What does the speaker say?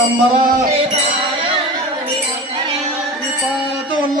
Digambara. శ్రీపాదోళ్ళ